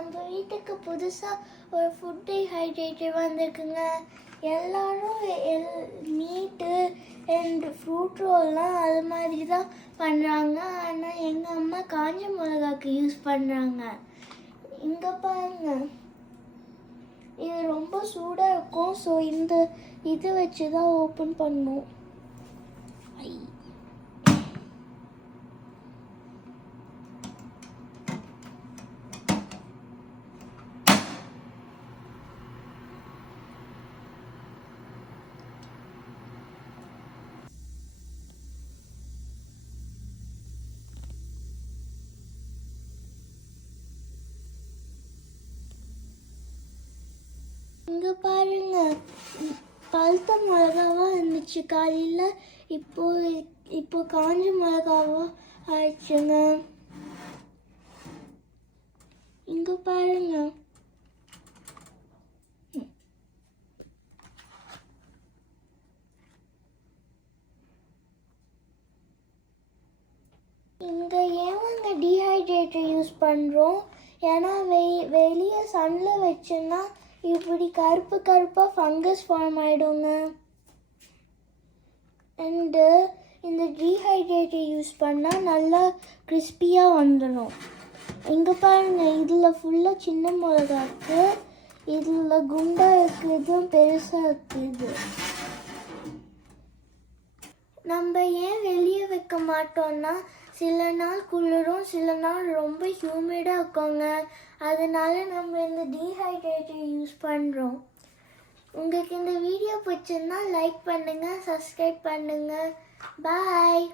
நம்ம வீட்டுக்கு புதுசாக ஒரு ஃபுட் டீஹைட்ரேட்டர் வந்திருக்குங்க. எல்லாரும் எல் மீட்டு அண்ட் ஃப்ரூட் ரோல்லாம் அது மாதிரி தான் பண்ணுறாங்க ஆனால் எங்கள் அம்மா காஞ்ச மிளகாக்கு யூஸ் பண்ணுறாங்க இங்கே பாருங்க. இது ரொம்ப சூடாக இருக்கும். ஸோ இந்த இது வச்சு தான் ஓப்பன் பண்ணும். ஐ இங்க பாருங்க. பழுத்த மிளகாவா இருந்துச்சு. காலையில் இப்போ இப்போ காஞ்ச மிளகாவா ஆயிடுச்சுங்க. இங்க பாருங்க. இங்கே இங்க ஏவாங்க டீஹைட்ரேட்டர் யூஸ் பண்ணுறோம் ஏன்னா வெ வெளியே சன்னில் வச்சுன்னா இப்படி கருப்பு கருப்பாக ஃபங்கஸ் ஃபார்ம் ஆகிடுங்க அண்டு இந்த டீஹைட்ரேட்டை யூஸ் பண்ணால் நல்லா கிறிஸ்பியாக வந்துடும் இங்கே பாருங்க இதில் ஃபுல்லாக சின்ன மிளகா இருக்குது இதில் குண்டா இருக்குது பெருசாக இருக்குது. நம்ம ஏன் இருக்க மாட்டோம்னா சில நாள் குளிரும் சில நாள் ரொம்ப ஹியூமிடாக இருக்குங்க. அதனால நம்ம இந்த டீஹைட்ரேட்டர் யூஸ் பண்ணுறோம் உங்களுக்கு இந்த வீடியோ பிடிச்சிருந்தா லைக் பண்ணுங்கள் சப்ஸ்கிரைப் பண்ணுங்கள் பாய்